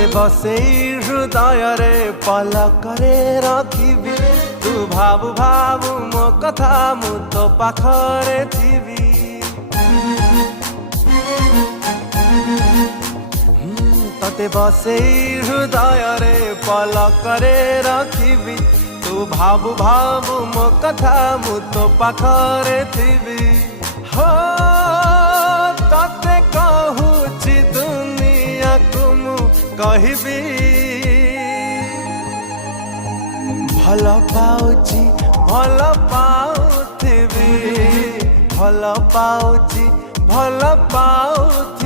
तते बसेई हृदय रे पलकरे रखिबी तू भाबु भाबु मो कथा मु तो पाखरे थिबी तते बसेई हृदय रे पलकरे रखिबी तू भाबु भाबु मो कथा मु तो पाखरे थिबी हो तते कहूची दुनिया को मु कहबी भल पाउची भल पाउथिबी भल पाउची भल पाउथिबी।